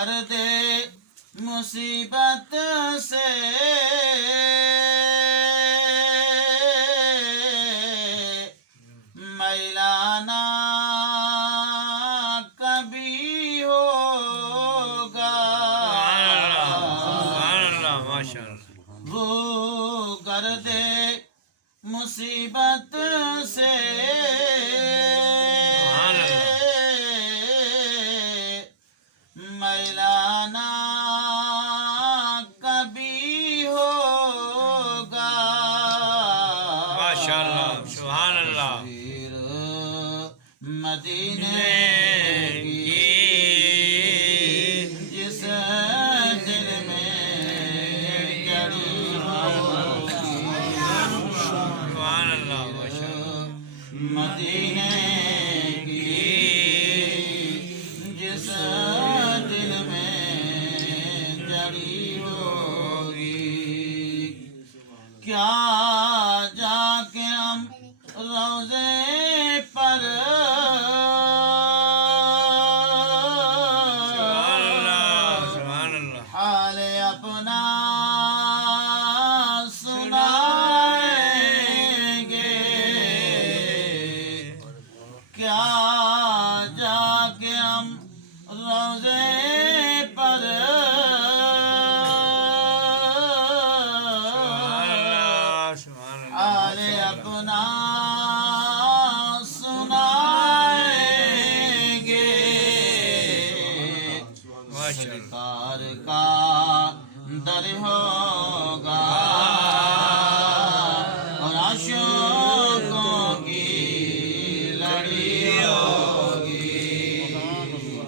کر دے مصیبت سے میلانا کبھی ہوگا وہ کر دے مصیبت سے میلانا کبھی ہوگا ماشاءاللہ سبحان اللہ مدینے کی جس دل میں گھڑی سبحان اللہ ماشاءاللہ مدینے کی جس دل میں جڑی ہوگی کیا جا کے ہم روزے پر سبحان اللہ حال اپنا سنائیں گے کیا جا کے ہم روزے پر حال اپنا سنائیں گے سرکار کا در ہوگا اور عاشقوں کی لڑی ہوگی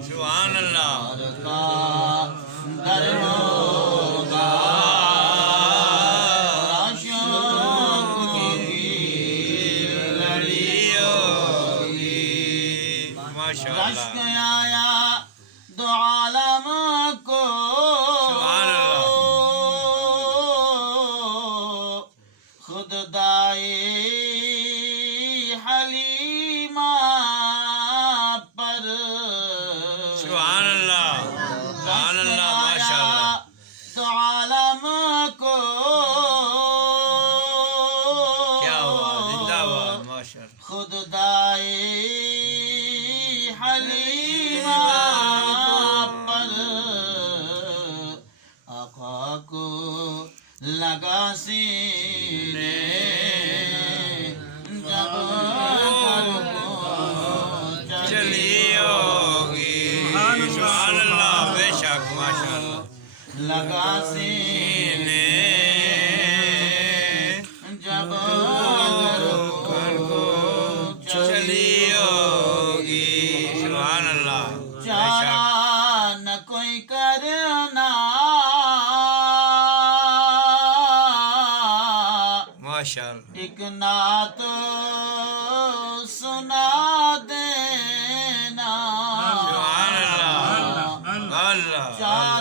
سبحان اللہ سرکار کا در ہوگا عاشقوں کی لڑی ہوگی ماشاءاللہ رشک آیا دو عالم کو خود دائی حلیمہ پر سبحان اللہ سبحان اللہ ماشاءاللہ تو عالم کو کیا ہوا زندہ باد ماشاءاللہ خود دائی حلیمہ پر آقا کو لگا سینے جب چلی ہوگی سبحان اللہ بے شک ماشاءاللہ لگا سینے جب چلی ہوگی سبحان اللہ بے شک چارہ نہ کوئی کرنا ماشاءاللہ ایک نعت سنا دینا سبحان اللہ اللہ